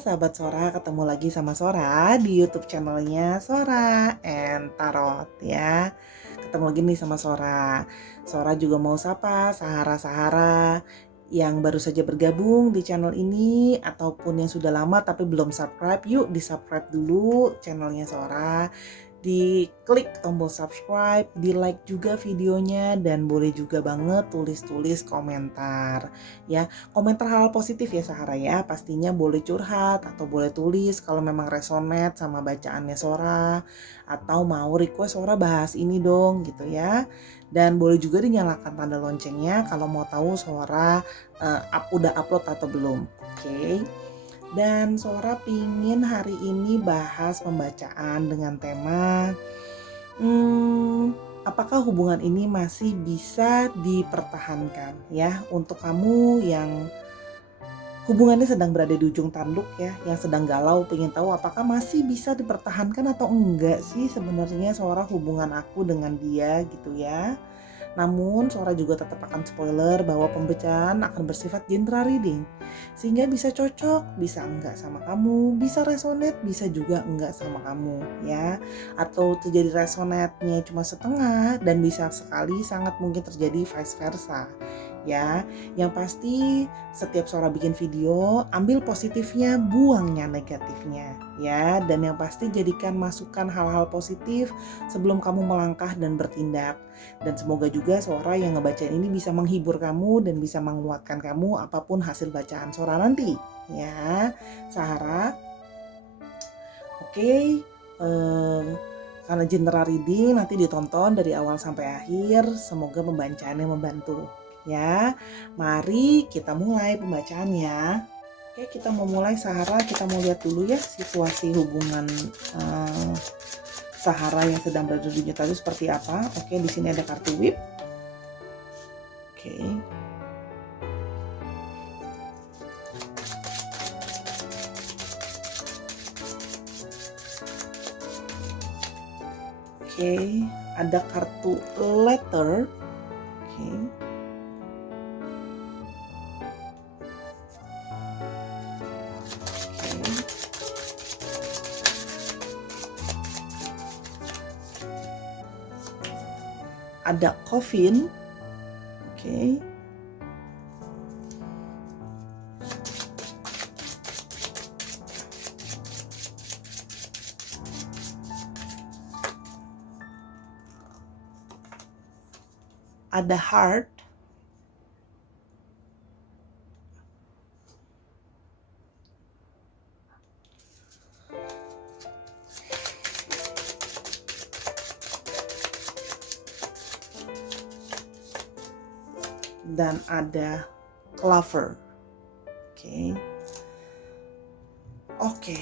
sahabat Sora, ketemu lagi sama Sora di YouTube channelnya Sora and Tarot ya. Ketemu lagi nih sama Sora. Sora juga mau sapa Sahara-Sahara yang baru saja bergabung di channel ini ataupun yang sudah lama tapi belum subscribe. Yuk di-subscribe dulu channelnya Sora. Diklik tombol subscribe, di like juga videonya, dan boleh juga banget tulis-tulis komentar ya. Komentar hal positif ya Sahara ya, pastinya boleh curhat atau boleh tulis kalau memang resonate sama bacaannya Sora atau mau request Sora bahas ini dong gitu ya. Dan boleh juga dinyalakan tanda loncengnya kalau mau tahu Sora udah upload atau belum. Oke. Dan Sora pingin hari ini bahas pembacaan dengan tema apakah hubungan ini masih bisa dipertahankan ya untuk kamu yang hubungannya sedang berada di ujung tanduk ya, yang sedang galau, pengen tahu apakah masih bisa dipertahankan atau enggak sih sebenarnya Sora hubungan aku dengan dia gitu ya. Namun Sora juga tetap akan spoiler bahwa pembacaan akan bersifat general reading. Sehingga bisa cocok, bisa enggak sama kamu, bisa resonate, bisa juga enggak sama kamu ya. Atau terjadi resonate-nya cuma setengah dan bisa sekali sangat mungkin terjadi vice versa. Ya, yang pasti setiap Sora bikin video, ambil positifnya, buangnya negatifnya ya. Dan yang pasti jadikan masukan hal-hal positif sebelum kamu melangkah dan bertindak. Dan semoga juga Sora yang ngebacain ini bisa menghibur kamu dan bisa menguatkan kamu apapun hasil bacaan Sora nanti ya Sahara. Oke, karena general reading nanti ditonton dari awal sampai akhir, semoga pembacaannya membantu ya. Mari kita mulai pembacaannya. Oke, kita mau mulai Sahara, kita mau lihat dulu ya situasi hubungan Sahara yang sedang berada di dunia itu seperti apa. Oke, di sini ada kartu whip. Oke. Oke, ada kartu letter. Oke. Ada coffin. Oke. Ada heart. Dan ada clover. Oke. Oke.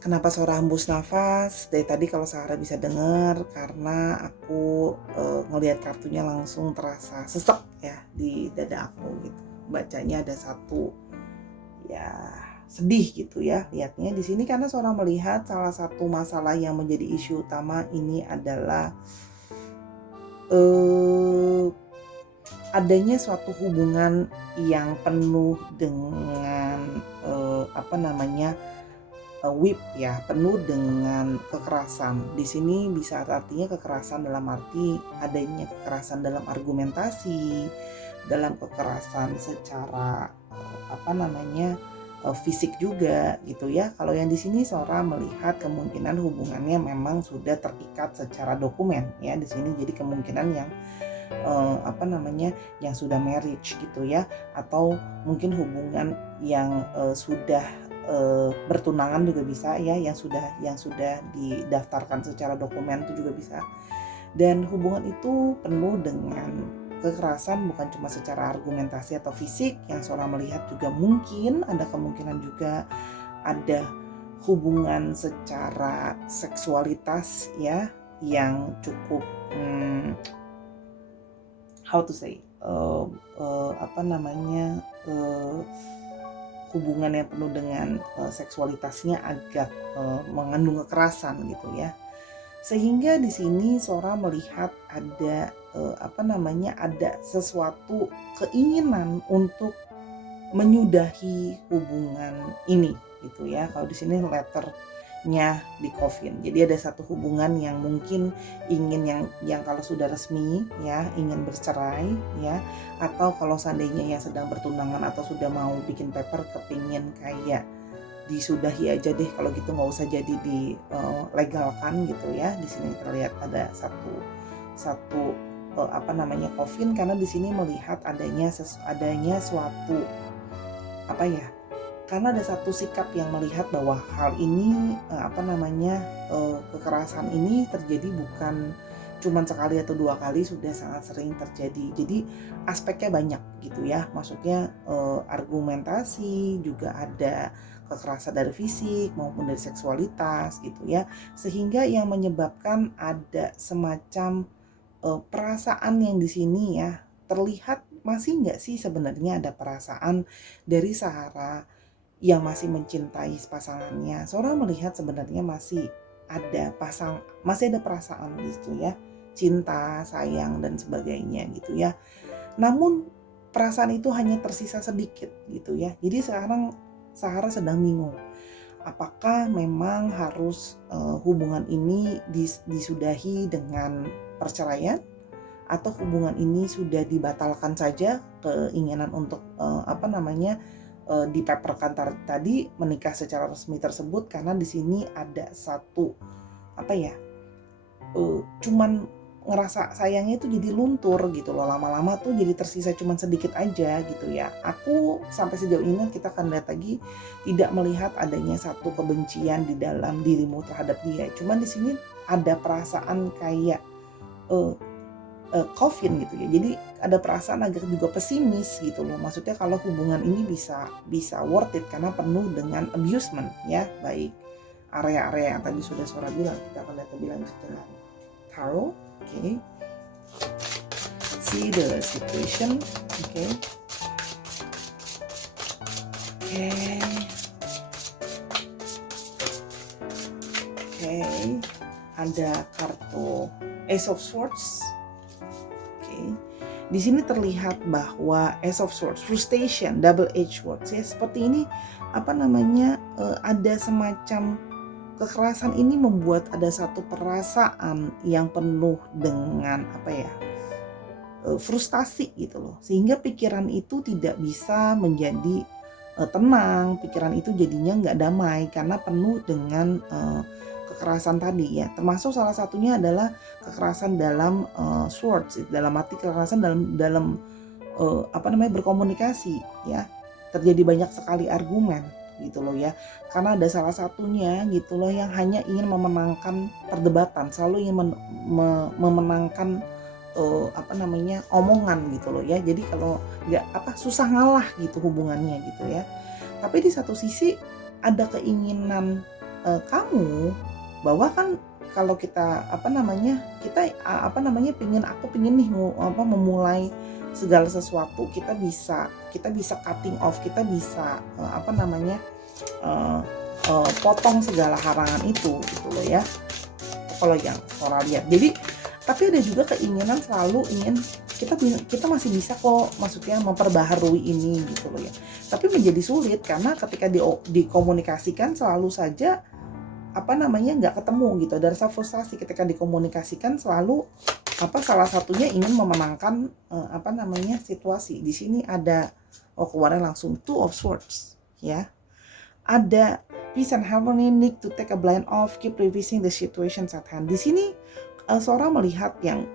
Kenapa Sora hembus nafas? Dari tadi kalau Sahara bisa dengar karena aku ngelihat kartunya langsung terasa sesek ya di dada aku gitu. Bacanya ada satu ya sedih gitu ya lihatnya di sini karena Sora melihat salah satu masalah yang menjadi isu utama ini adalah adanya suatu hubungan yang penuh dengan whip ya, penuh dengan kekerasan. Di sini bisa artinya kekerasan dalam arti adanya kekerasan dalam argumentasi, dalam kekerasan secara fisik juga gitu ya. Kalau yang di sini Sora melihat kemungkinan hubungannya memang sudah terikat secara dokumen ya. Di sini jadi kemungkinan yang yang sudah marriage gitu ya, atau mungkin hubungan yang sudah bertunangan juga bisa ya, yang sudah didaftarkan secara dokumen itu juga bisa. Dan hubungan itu penuh dengan kekerasan bukan cuma secara argumentasi atau fisik, yang Sora melihat juga mungkin ada kemungkinan juga ada hubungan secara seksualitas ya yang cukup hubungan yang penuh dengan seksualitasnya agak mengandung kekerasan gitu ya. Sehingga di sini Sora melihat ada ada sesuatu keinginan untuk menyudahi hubungan ini gitu ya. Kalau di sini letternya di coffin. Jadi ada satu hubungan yang mungkin ingin yang kalau sudah resmi ya ingin bercerai ya, atau kalau seandainya yang sedang bertunangan atau sudah mau bikin paper kepingin kayak disudahi aja deh, kalau gitu nggak usah jadi dilegalkan gitu ya. Di sini terlihat ada satu coffin, karena di sini melihat adanya suatu apa ya, karena ada satu sikap yang melihat bahwa hal ini kekerasan ini terjadi bukan cuman sekali atau dua kali, sudah sangat sering terjadi. Jadi aspeknya banyak gitu ya, maksudnya argumentasi juga ada, kekerasan dari fisik maupun dari seksualitas gitu ya, sehingga yang menyebabkan ada semacam perasaan yang di sini ya terlihat masih nggak sih sebenarnya ada perasaan dari Sarah yang masih mencintai pasangannya. Seorang melihat sebenarnya masih ada perasaan di situ ya, cinta, sayang dan sebagainya gitu ya. Namun perasaan itu hanya tersisa sedikit gitu ya. Jadi sekarang Sarah sedang bingung. Apakah memang harus hubungan ini disudahi dengan perceraian, atau hubungan ini sudah dibatalkan saja, keinginan untuk dipaperkan tadi menikah secara resmi tersebut, karena di sini ada satu cuman ngerasa sayangnya itu jadi luntur gitu loh, lama-lama tuh jadi tersisa cuman sedikit aja gitu ya. Aku sampai sejauh ini kita akan lihat lagi tidak melihat adanya satu kebencian di dalam dirimu terhadap dia, cuman di sini ada perasaan kayak coffin gitu ya. Jadi ada perasaan agak juga pesimis gitu loh. Maksudnya kalau hubungan ini bisa worth it karena penuh dengan abusement ya, baik area-area yang tadi sudah Sora bilang. Kita akan lihat lebih lanjut dengan tarot. Okay. See the situation. Okay. Ada kartu Ace of Swords. Di sini terlihat bahwa Ace of Swords, frustration, double-edged swords ya. Seperti ini ada semacam kekerasan ini membuat ada satu perasaan yang penuh dengan frustasi gitu loh, sehingga pikiran itu tidak bisa menjadi tenang, pikiran itu jadinya nggak damai karena penuh dengan kekerasan tadi ya. Termasuk salah satunya adalah kekerasan dalam swords, dalam arti kekerasan dalam berkomunikasi ya. Terjadi banyak sekali argumen gitu loh ya, karena ada salah satunya gitu loh yang hanya ingin memenangkan perdebatan, selalu ingin memenangkan omongan gitu loh ya. Jadi kalau nggak susah ngalah gitu hubungannya gitu ya. Tapi di satu sisi ada keinginan kamu bahwa kan kalau kita pingin nih memulai segala sesuatu, kita bisa cutting off, kita bisa potong segala halangan itu gitu loh ya, kalau yang Sora lihat. Jadi tapi ada juga keinginan selalu ingin kita masih bisa kok, maksudnya memperbaharui ini gitu loh ya. Tapi menjadi sulit karena ketika dikomunikasikan selalu saja nggak ketemu gitu. Ada rasa frustasi ketika dikomunikasikan, selalu salah satunya ingin memenangkan situasi. Di sini ada keluarnya langsung Two of Swords ya. Ada peace and harmony, need to take a blind off, keep revising the situation at hand. Di sini Sora melihat yang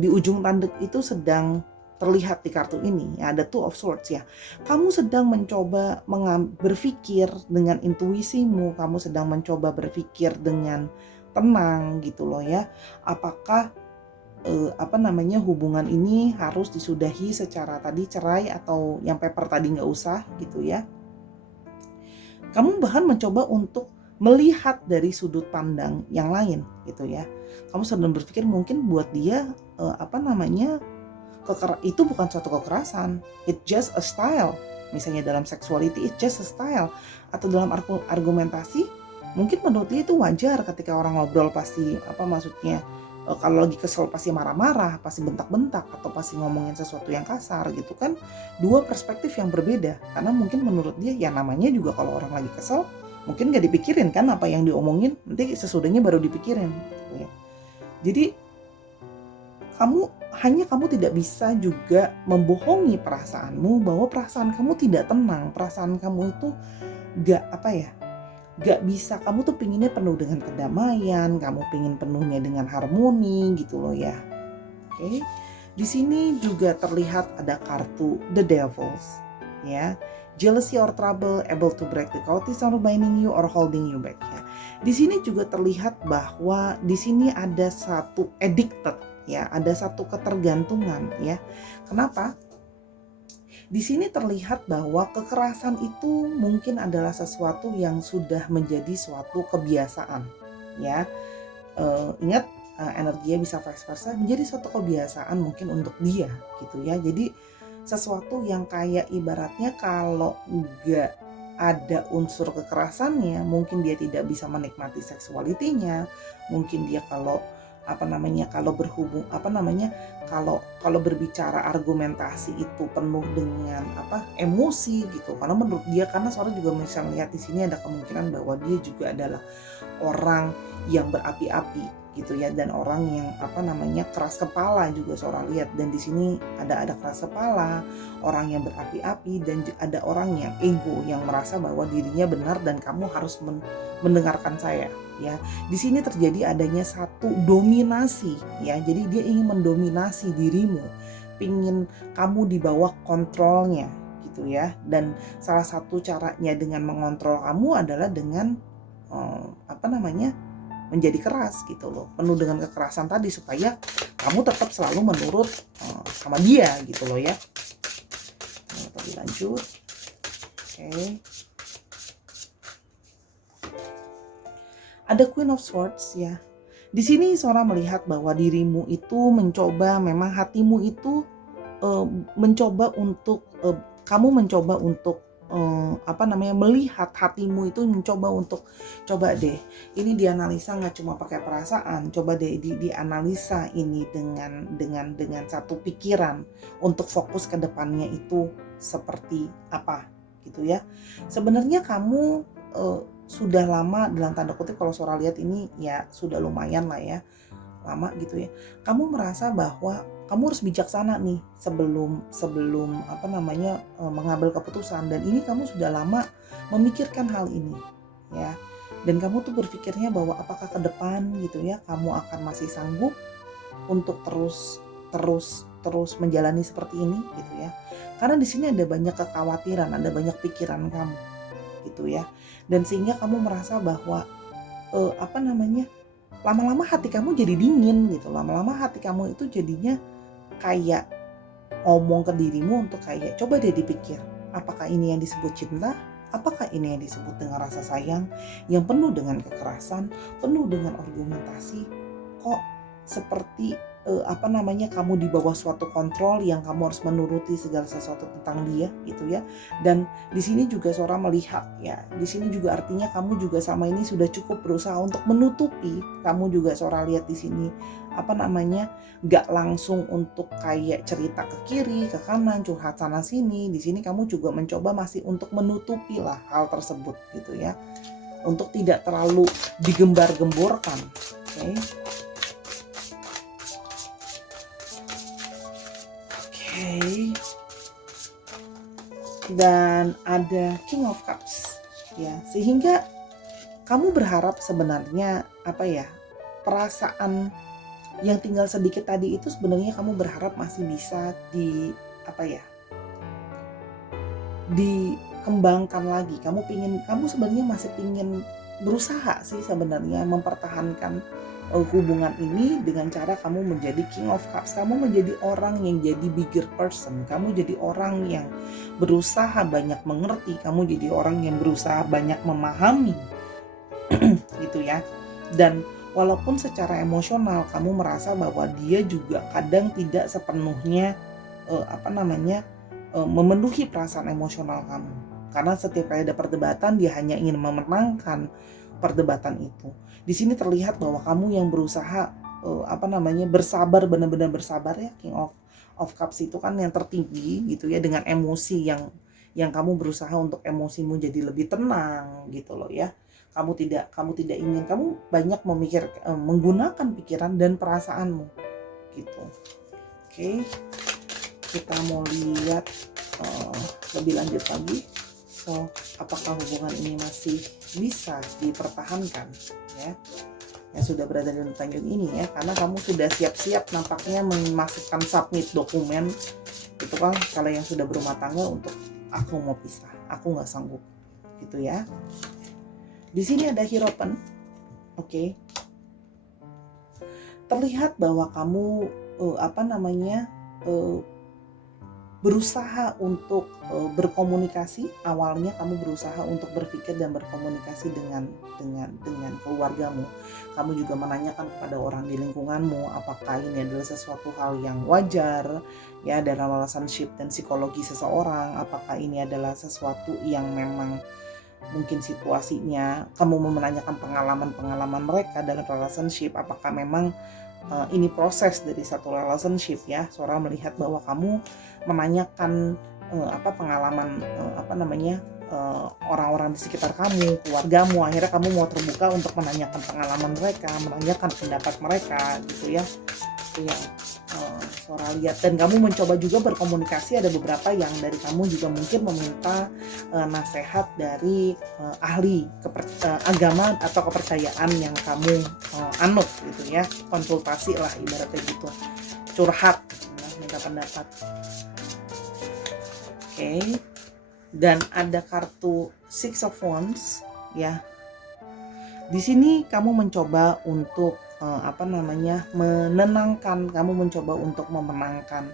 di ujung tanduk itu sedang terlihat di kartu ini ya, ada Two of Swords ya. Kamu sedang mencoba berpikir dengan intuisimu, kamu sedang mencoba berpikir dengan tenang gitu loh ya. Apakah hubungan ini harus disudahi secara tadi cerai, atau yang paper tadi nggak usah gitu ya. Kamu bahkan mencoba untuk melihat dari sudut pandang yang lain gitu ya. Kamu sedang berpikir mungkin buat dia itu bukan suatu kekerasan, it's just a style. Misalnya dalam sexuality, it's just a style. Atau dalam argumentasi, mungkin menurut dia itu wajar ketika orang ngobrol pasti Kalau lagi kesel pasti marah-marah, pasti bentak-bentak, atau pasti ngomongin sesuatu yang kasar gitu kan. Dua perspektif yang berbeda, karena mungkin menurut dia ya namanya juga kalau orang lagi kesel mungkin gak dipikirin kan apa yang diomongin, nanti sesudahnya baru dipikirin gitu ya. Jadi kamu tidak bisa juga membohongi perasaanmu bahwa perasaan kamu tidak tenang, perasaan kamu itu gak bisa. Kamu tuh pinginnya penuh dengan kedamaian, kamu pingin penuhnya dengan harmoni gitu loh ya. Oke. Di sini juga terlihat ada kartu The Devils ya. Jealousy or trouble able to break the courtesan binding you or holding you back ya. Di sini juga terlihat bahwa di sini ada satu addicted ya, ada satu ketergantungan ya. Kenapa? Di sini terlihat bahwa kekerasan itu mungkin adalah sesuatu yang sudah menjadi suatu kebiasaan ya. Ingat, energinya bisa vice versa, menjadi suatu kebiasaan mungkin untuk dia gitu ya. Jadi sesuatu yang kayak ibaratnya kalau enggak ada unsur kekerasannya, mungkin dia tidak bisa menikmati seksualitinya, mungkin dia kalau kalau berbicara argumentasi itu penuh dengan emosi gitu, karena menurut dia, karena Sora juga bisa melihat di sini ada kemungkinan bahwa dia juga adalah orang yang berapi-api gitu ya, dan orang yang keras kepala juga Sora lihat. Dan di sini ada keras kepala, orang yang berapi-api, dan ada orang yang ego, yang merasa bahwa dirinya benar dan kamu harus mendengarkan saya ya. Di sini terjadi adanya satu dominasi ya. Jadi dia ingin mendominasi dirimu, pingin kamu di bawah kontrolnya gitu ya. Dan salah satu caranya dengan mengontrol kamu adalah dengan menjadi keras gitu loh, penuh dengan kekerasan tadi supaya kamu tetap selalu menurut sama dia gitu loh ya. Lebih lanjut. Oke. Ada Queen of Swords ya. Di sini Sora melihat bahwa dirimu itu mencoba, memang hatimu itu kamu mencoba untuk melihat hatimu itu, mencoba untuk coba deh ini dianalisa, nggak cuma pakai perasaan, coba deh dianalisa ini dengan satu pikiran untuk fokus ke depannya itu seperti apa gitu ya. Sebenarnya kamu sudah lama, dalam tanda kutip kalau Sora lihat ini ya sudah lumayan lah ya, lama gitu ya. Kamu merasa bahwa kamu harus bijaksana nih sebelum mengambil keputusan, dan ini kamu sudah lama memikirkan hal ini ya. Dan kamu tuh berpikirnya bahwa apakah ke depan gitu ya kamu akan masih sanggup untuk terus menjalani seperti ini gitu ya. Karena di sini ada banyak kekhawatiran, ada banyak pikiran kamu gitu ya. Dan sehingga kamu merasa bahwa lama-lama hati kamu jadi dingin gitu. Lama-lama hati kamu itu jadinya kayak ngomong ke dirimu untuk kayak coba deh dipikir, apakah ini yang disebut cinta? Apakah ini yang disebut dengan rasa sayang yang penuh dengan kekerasan, penuh dengan argumentasi? Kok seperti kamu di bawah suatu kontrol yang kamu harus menuruti segala sesuatu tentang dia gitu ya. Dan di sini juga Sora melihat ya, di sini juga artinya kamu juga sama ini sudah cukup berusaha untuk menutupi. Kamu juga Sora lihat di sini gak langsung untuk kayak cerita ke kiri ke kanan, curhat sana sini. Di sini kamu juga mencoba masih untuk menutupi lah hal tersebut gitu ya, untuk tidak terlalu digembar-gemborkan. Oke. Dan ada King of Cups ya, sehingga kamu berharap sebenarnya perasaan yang tinggal sedikit tadi itu sebenarnya kamu berharap masih bisa dikembangkan lagi. Kamu sebenarnya masih pingin berusaha sih sebenarnya mempertahankan hubungan ini dengan cara kamu menjadi King of Cups. Kamu menjadi orang yang jadi bigger person, kamu jadi orang yang berusaha banyak mengerti, kamu jadi orang yang berusaha banyak memahami gitu ya. Dan walaupun secara emosional kamu merasa bahwa dia juga kadang tidak sepenuhnya memenuhi perasaan emosional kamu, karena setiap kali ada perdebatan dia hanya ingin memenangkan perdebatan itu. Di sini terlihat bahwa kamu yang berusaha bersabar, benar-benar bersabar ya. King of Cups itu kan yang tertinggi gitu ya, dengan emosi yang kamu berusaha untuk emosimu jadi lebih tenang gitu loh ya. Kamu tidak ingin, kamu banyak menggunakan pikiran dan perasaanmu gitu. Oke, kita mau lihat lebih lanjut lagi. So, apakah hubungan ini masih bisa dipertahankan ya? Yang sudah berada di Tanjung ini ya, karena kamu sudah siap-siap nampaknya memasukkan submit dokumen itu kan, kalau yang sudah berumah tangga, untuk aku mau pisah, aku nggak sanggup gitu ya. Di sini ada Hierophant, oke. Terlihat bahwa kamu berusaha untuk berkomunikasi. Awalnya kamu berusaha untuk berpikir dan berkomunikasi dengan keluargamu. Kamu juga menanyakan kepada orang di lingkunganmu apakah ini adalah sesuatu hal yang wajar ya dalam relationship dan psikologi seseorang, apakah ini adalah sesuatu yang memang mungkin situasinya. Kamu menanyakan pengalaman mereka dalam relationship, apakah memang ini proses dari satu relationship ya. Seorang melihat bahwa kamu menanyakan pengalaman orang-orang di sekitar kamu, keluargamu. Akhirnya kamu mau terbuka untuk menanyakan pengalaman mereka, menanyakan pendapat mereka gitu ya. Itu yang Sora lihat. Dan kamu mencoba juga berkomunikasi. Ada beberapa yang dari kamu juga mungkin meminta nasihat dari ahli agama atau kepercayaan yang kamu anut gitu ya. Konsultasi lah ibaratnya gitu, curhat, minta pendapat. Oke. Dan ada kartu Six of Wands ya. Di sini kamu mencoba untuk menenangkan, kamu mencoba untuk memenangkan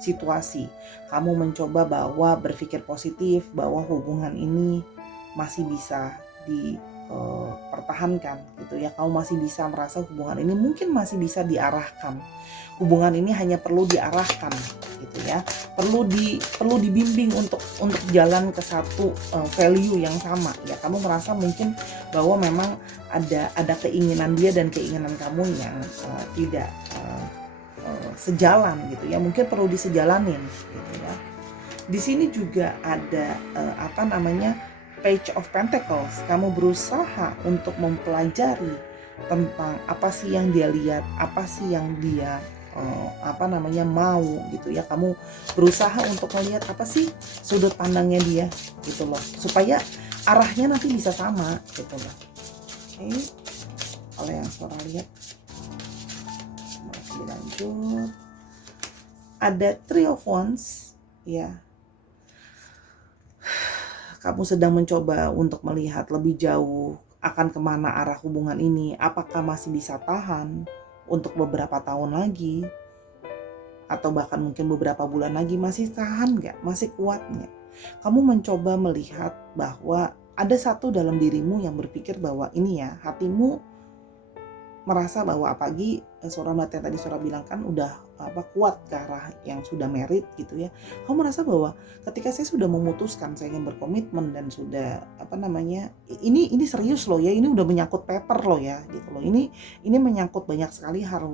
situasi. Kamu mencoba bahwa berpikir positif, bahwa hubungan ini masih bisa dipertahankan gitu ya. Kamu masih bisa merasa hubungan ini mungkin masih bisa diarahkan. Hubungan ini hanya perlu diarahkan gitu ya. Perlu dibimbing untuk jalan ke satu value yang sama ya. Kamu merasa mungkin bahwa memang ada keinginan dia dan keinginan kamu yang tidak sejalan gitu ya. Mungkin perlu disejalanin gitu ya. Di sini juga ada Page of Pentacles. Kamu berusaha untuk mempelajari tentang apa sih yang dia lihat, apa sih yang dia mau gitu ya. Kamu berusaha untuk melihat apa sih sudut pandangnya dia gitu loh, supaya arahnya nanti bisa sama gitu loh. Oke, kalau yang Sora lihat masih lanjut, ada Three of Wands ya. Kamu sedang mencoba untuk melihat lebih jauh akan kemana arah hubungan ini. Apakah masih bisa tahan untuk beberapa tahun lagi, atau bahkan mungkin beberapa bulan lagi. Masih tahan nggak? Masih kuat nggak? Kamu mencoba melihat bahwa ada satu dalam dirimu yang berpikir bahwa ini ya, hatimu merasa bahwa apalagi seorang yang tadi Sora bilang kan udah kuat ke arah yang sudah married gitu ya. Kamu merasa bahwa ketika saya sudah memutuskan, saya ingin berkomitmen dan sudah ini serius loh ya, ini udah menyangkut paper loh ya gitu loh. Ini menyangkut banyak sekali hal.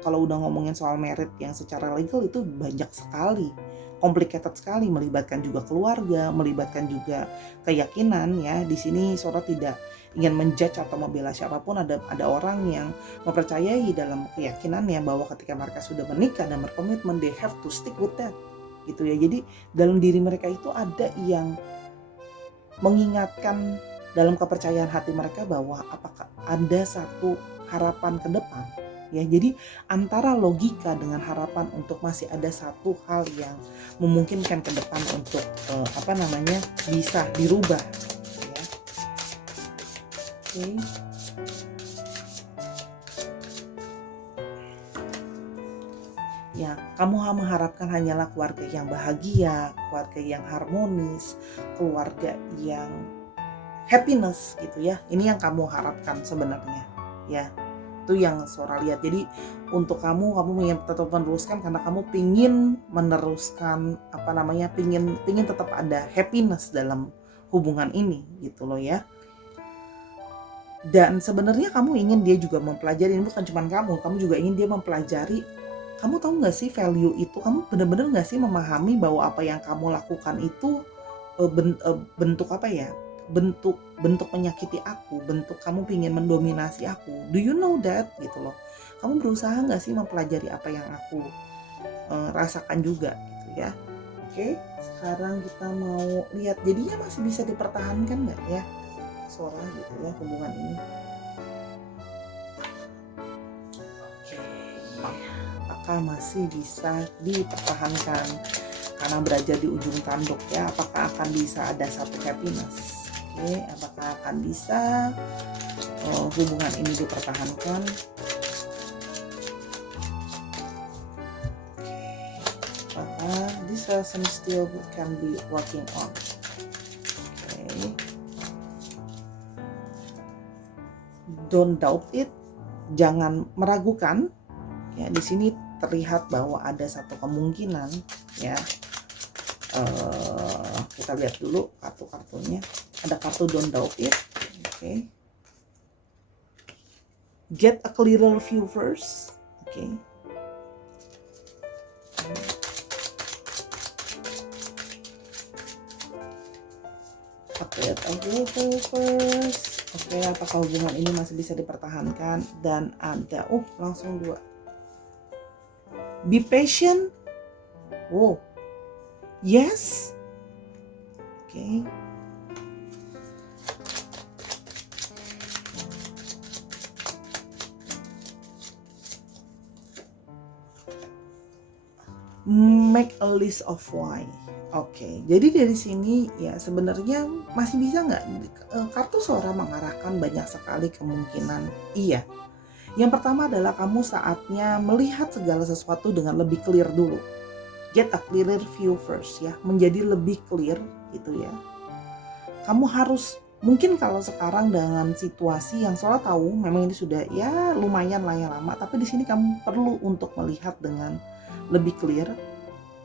Kalau udah ngomongin soal married yang secara legal itu banyak sekali, complicated sekali, melibatkan juga keluarga, melibatkan juga keyakinan ya. Di sini Sora tidak ingin menjudge atau membela siapapun. Ada orang yang mempercayai dalam keyakinannya bahwa ketika mereka sudah menikah dan berkomitmen, they have to stick with that gitu ya. Jadi dalam diri mereka itu ada yang mengingatkan dalam kepercayaan hati mereka bahwa apakah ada satu harapan ke depan ya. Jadi antara logika dengan harapan untuk masih ada satu hal yang memungkinkan ke depan untuk bisa dirubah ya. Oke. Ya, kamu mengharapkan hanyalah keluarga yang bahagia, keluarga yang harmonis, keluarga yang happiness gitu ya. Ini yang kamu harapkan sebenarnya ya. Itu yang Sora lihat. Jadi untuk kamu ingin tetap meneruskan karena kamu pingin meneruskan pingin tetap ada happiness dalam hubungan ini gitu loh ya. Dan sebenarnya kamu ingin dia juga mempelajari, bukan cuma kamu juga ingin dia mempelajari. Kamu tahu nggak sih value itu? Kamu benar-benar nggak sih memahami bahwa apa yang kamu lakukan itu bentuk apa ya? Bentuk menyakiti aku, bentuk kamu ingin mendominasi aku. Do you know that? Gitu loh. Kamu berusaha nggak sih mempelajari apa yang aku rasakan juga, gitu ya? Oke, sekarang kita mau lihat jadinya masih bisa dipertahankan nggak ya, Sora, gitu ya, hubungan ini. Oke, apakah masih bisa dipertahankan karena berada di ujung tanduk ya? Apakah akan bisa ada satu happiness? Oke, apakah akan bisa hubungan ini dipertahankan? Apakah this relation still can be working on? Okay. Don't doubt it, jangan meragukan. Ya, di sini terlihat bahwa ada satu kemungkinan ya. Kita lihat dulu kartu-kartunya. Ada kartu don't doubt it. Okay. Get a clearer view first. Okay. Get a clearer view first. Oke, apakah hubungan ini masih bisa dipertahankan? Dan ada, langsung 2. Be patient. Wow. Yes. Oke. Make a list of why. Oke, jadi dari sini ya sebenarnya masih bisa nggak, kartu Sora mengarahkan banyak sekali kemungkinan iya. Yang pertama adalah kamu saatnya melihat segala sesuatu dengan lebih clear dulu. Get a clearer view first ya, menjadi lebih clear gitu ya. Kamu harus, mungkin kalau sekarang dengan situasi yang Sora tahu memang ini sudah ya lumayan lah ya lama, tapi di sini kamu perlu untuk melihat dengan lebih clear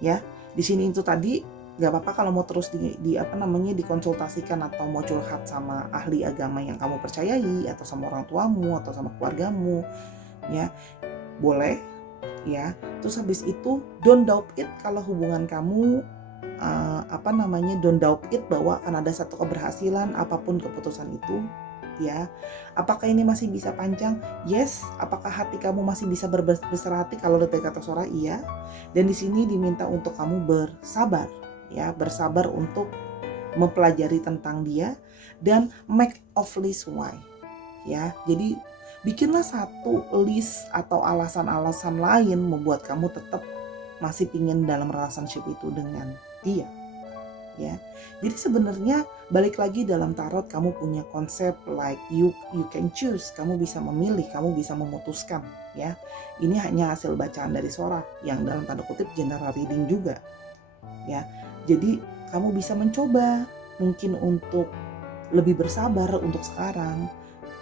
ya. Di sini itu tadi nggak apa-apa kalau mau terus dikonsultasikan atau mau curhat sama ahli agama yang kamu percayai atau sama orang tuamu atau sama keluargamu ya, boleh ya. Terus habis itu don't doubt it kalau hubungan kamu don't doubt it bahwa akan ada satu keberhasilan apapun keputusan itu ya. Apakah ini masih bisa panjang? Yes. Apakah hati kamu masih bisa berbesar hati? Kalau dari kata Sora iya. Dan di sini diminta untuk kamu bersabar ya, bersabar untuk mempelajari tentang dia dan make of list why ya. Jadi bikinlah satu list atau alasan-alasan lain membuat kamu tetap masih pingin dalam relationship itu dengan dia ya. Jadi sebenarnya balik lagi dalam tarot kamu punya konsep like you can choose, kamu bisa memilih, kamu bisa memutuskan ya. Ini hanya hasil bacaan dari Sora yang dalam tanda kutip general reading juga ya. Jadi kamu bisa mencoba mungkin untuk lebih bersabar untuk sekarang,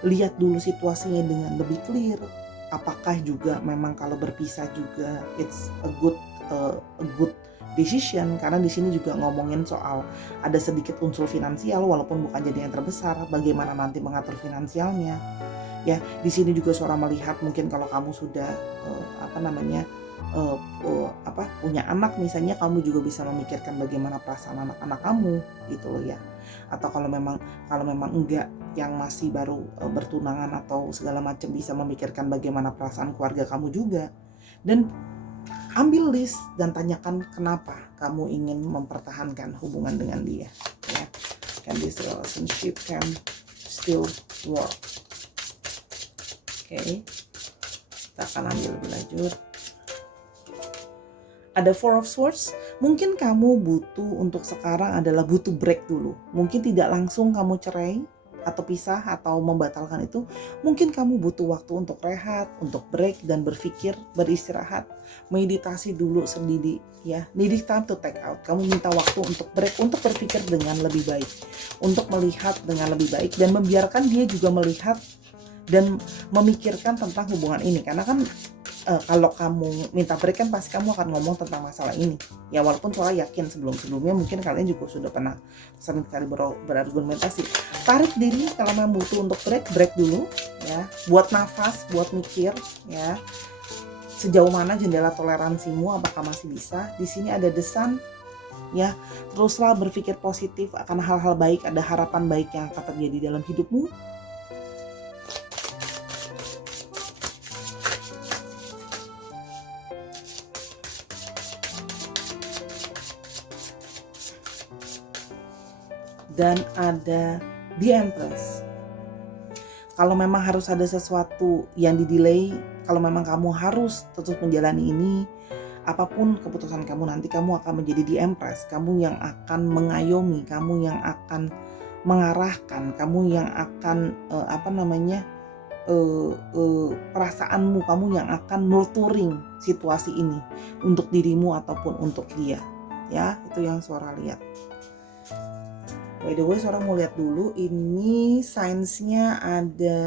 lihat dulu situasinya dengan lebih clear. Apakah juga memang kalau berpisah juga it's a good decision, karena di sini juga ngomongin soal ada sedikit unsur finansial walaupun bukan jadi yang terbesar, bagaimana nanti mengatur finansialnya ya. Di sini juga Sora melihat mungkin kalau kamu sudah punya anak misalnya, kamu juga bisa memikirkan bagaimana perasaan anak-anak kamu gitu loh ya. Atau kalau memang enggak, yang masih baru bertunangan atau segala macam, bisa memikirkan bagaimana perasaan keluarga kamu juga. Dan ambil list dan tanyakan kenapa kamu ingin mempertahankan hubungan dengan dia ya. Can this relationship can still work? Oke. Kita akan ambil lanjut. Ada Four of Swords. Mungkin kamu butuh untuk sekarang adalah butuh break dulu. Mungkin tidak langsung kamu cerai atau pisah atau membatalkan itu. Mungkin kamu butuh waktu untuk rehat, untuk break dan berpikir, beristirahat, meditasi dulu sendiri ya. Need time to take out. Kamu minta waktu untuk break, untuk berpikir dengan lebih baik, untuk melihat dengan lebih baik dan membiarkan dia juga melihat dan memikirkan tentang hubungan ini. Karena kan kalau kamu minta break kan pasti kamu akan ngomong tentang masalah ini. Ya walaupun Sora yakin sebelum-sebelumnya mungkin kalian juga sudah pernah sering kali berargumentasi. Tarik diri kalau memang butuh untuk break dulu ya. Buat nafas, buat mikir ya. Sejauh mana jendela toleransimu, apakah masih bisa? Di sini ada The Sun ya. Teruslah berpikir positif akan hal-hal baik, ada harapan baik yang akan terjadi dalam hidupmu. Dan ada The Empress. Kalau memang harus ada sesuatu yang di-delay, kalau memang kamu harus terus menjalani ini, apapun keputusan kamu nanti, kamu akan menjadi The Empress. Kamu yang akan mengayomi, kamu yang akan mengarahkan, kamu yang akan perasaanmu, kamu yang akan nurturing situasi ini untuk dirimu ataupun untuk dia. Ya, itu yang Sora lihat. By the way, Sora mau lihat dulu ini signs-nya ada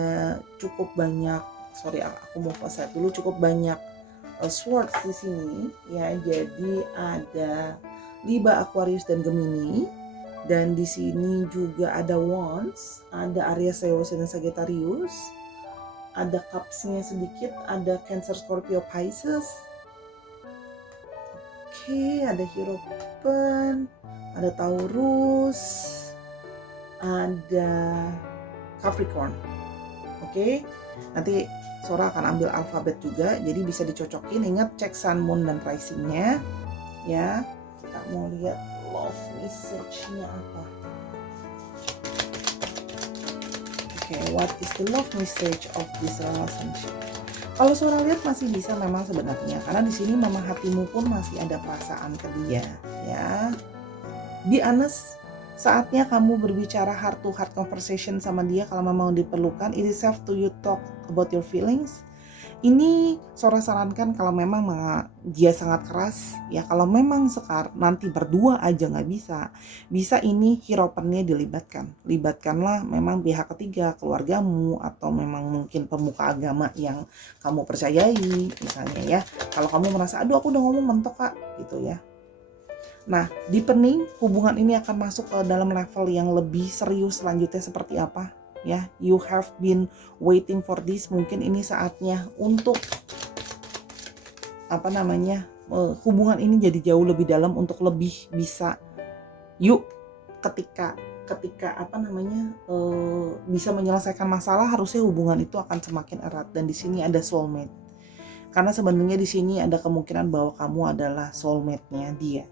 cukup banyak. Sorry, aku mau set dulu, cukup banyak swords di sini ya. Jadi ada Libra, Aquarius dan Gemini. Dan di sini juga ada Wands, ada Aries, Leo dan Sagittarius. Ada Cups-nya sedikit, ada Cancer, Scorpio, Pisces. Oke, ada Hierophant, ada Taurus, ada Capricorn. Oke, nanti Sora akan ambil alfabet juga, jadi bisa dicocokin. Ingat cek Sun, Moon dan Rising-nya ya. Kita mau lihat love message-nya apa. Oke, what is the love message of this relationship? Kalau Sora lihat masih bisa memang sebenarnya, karena di sini memang hatimu pun masih ada perasaan ke dia ya. Be honest. Saatnya kamu berbicara heart to heart conversation sama dia kalau memang diperlukan. It is safe to you talk about your feelings. Ini Sora sarankan kalau memang dia sangat keras ya, kalau memang nanti berdua aja nggak bisa ini Hierophant-nya libatkanlah memang pihak ketiga, keluargamu atau memang mungkin pemuka agama yang kamu percayai misalnya ya. Kalau kamu merasa aduh aku udah ngomong mentok Kak gitu ya. Nah, deepening hubungan ini akan masuk ke dalam level yang lebih serius selanjutnya seperti apa ya. You have been waiting for this. Mungkin ini saatnya untuk hubungan ini jadi jauh lebih dalam, untuk lebih bisa ketika bisa menyelesaikan masalah, harusnya hubungan itu akan semakin erat. Dan di sini ada soulmate. Karena sebenarnya di sini ada kemungkinan bahwa kamu adalah soulmate-nya dia.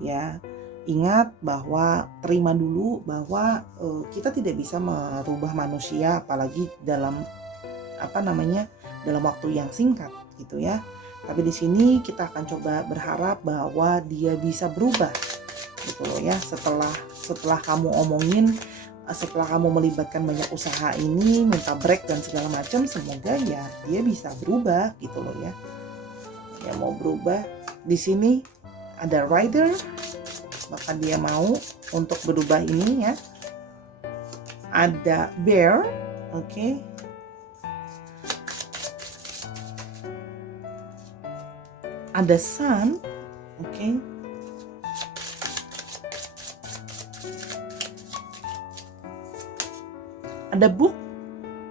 Ya, ingat bahwa terima dulu bahwa kita tidak bisa merubah manusia, apalagi dalam dalam waktu yang singkat gitu ya. Tapi di sini kita akan coba berharap bahwa dia bisa berubah gitu loh ya. Setelah kamu omongin, setelah kamu melibatkan banyak usaha ini, minta break dan segala macam, semoga ya dia bisa berubah gitu loh ya. Ya mau berubah. Di sini ada Rider, maka dia mau untuk berubah ini ya. Ada Bear, oke. Ada Sun, oke. Ada Book,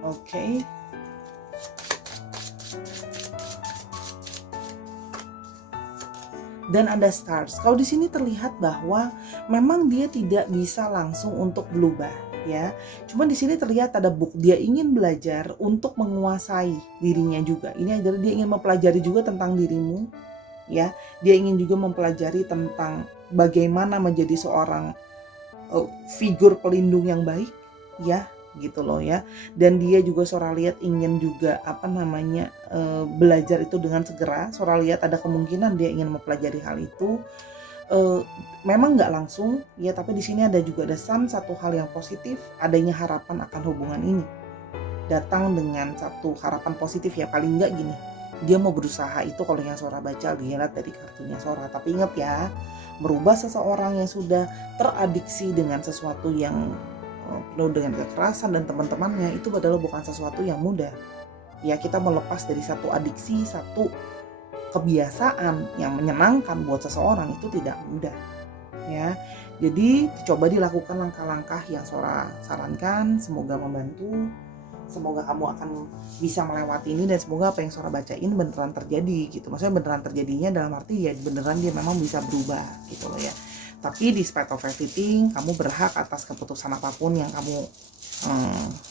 oke. Dan ada Stars. Kalau di sini terlihat bahwa memang dia tidak bisa langsung untuk berubah ya. Cuma di sini terlihat ada Book, dia ingin belajar untuk menguasai dirinya juga. Ini adalah dia ingin mempelajari juga tentang dirimu ya. Dia ingin juga mempelajari tentang bagaimana menjadi seorang figur pelindung yang baik ya, gitu loh ya. Dan dia juga Sora lihat ingin juga belajar itu dengan segera. Sora lihat ada kemungkinan dia ingin mempelajari hal itu. Memang nggak langsung ya, tapi di sini ada juga ada satu hal yang positif, adanya harapan akan hubungan ini. Datang dengan satu harapan positif ya, paling nggak gini. Dia mau berusaha, itu kalau yang Sora baca lihat dari kartunya Sora. Tapi ingat ya, merubah seseorang yang sudah teradiksi dengan sesuatu yang penuh dengan kekerasan dan teman-temannya, itu adalah bukan sesuatu yang mudah Ya, kita melepas dari satu adiksi, satu kebiasaan yang menyenangkan buat seseorang itu tidak mudah ya. Jadi coba dilakukan langkah-langkah yang Sora sarankan, semoga membantu. Semoga kamu akan bisa melewati ini dan semoga apa yang Sora bacain beneran terjadi gitu. Maksudnya beneran terjadinya dalam arti ya beneran dia memang bisa berubah gitu loh ya. Tapi di spite of everything, kamu berhak atas keputusan apapun yang kamu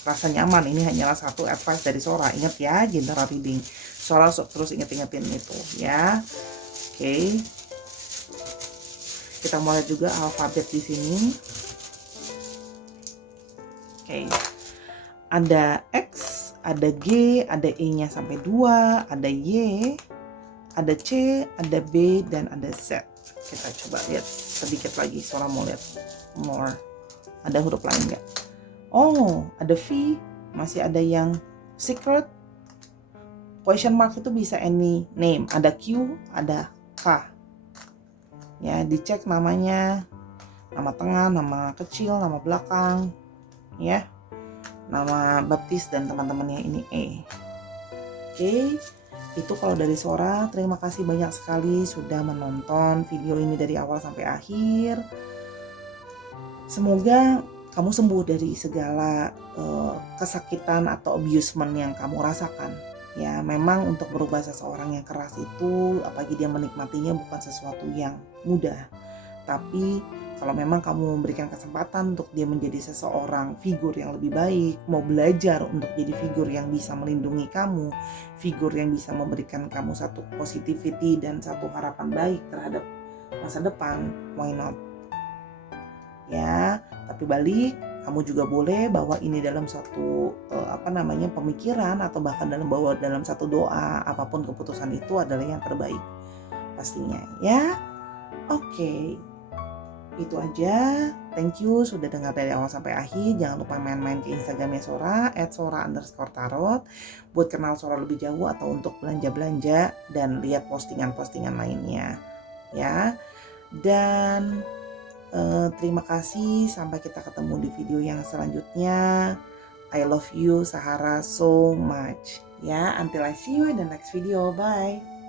rasa nyaman. Ini hanyalah satu advice dari Sora. Ingat ya, general reading. Sora terus inget-ingetin itu ya. Oke. Kita mulai juga alfabet di sini. Oke. Ada X, ada G, ada E-nya sampai 2, ada Y, ada C, ada B, dan ada Z. Kita coba lihat sedikit lagi. Sora mau lihat more. Ada huruf lain nggak? Oh, ada V, masih ada yang secret. Question mark itu bisa any name. Ada Q, ada K. Ya, dicek namanya, nama tengah, nama kecil, nama belakang, ya. Nama baptis dan teman-temannya ini E. Oke, itu kalau dari Sora. Terima kasih banyak sekali sudah menonton video ini dari awal sampai akhir. Semoga kamu sembuh dari segala kesakitan atau abusement yang kamu rasakan. Ya, memang untuk berubah seseorang yang keras itu, apalagi dia menikmatinya, bukan sesuatu yang mudah. Tapi kalau memang kamu memberikan kesempatan untuk dia menjadi seseorang figur yang lebih baik, mau belajar untuk jadi figur yang bisa melindungi kamu, figur yang bisa memberikan kamu satu positivity dan satu harapan baik terhadap masa depan, why not? Ya, tapi balik, kamu juga boleh bawa ini dalam satu pemikiran atau bahkan dalam satu doa. Apapun keputusan itu adalah yang terbaik pastinya ya. Oke. Itu aja. Thank you sudah dengar dari awal sampai akhir. Jangan lupa main-main ke Instagramnya Sora @sora_tarot buat kenal Sora lebih jauh atau untuk belanja-belanja dan lihat postingan-postingan lainnya ya. Dan terima kasih, sampai kita ketemu di video yang selanjutnya. I love you Sahara so much ya. Until I see you in the next video. Bye.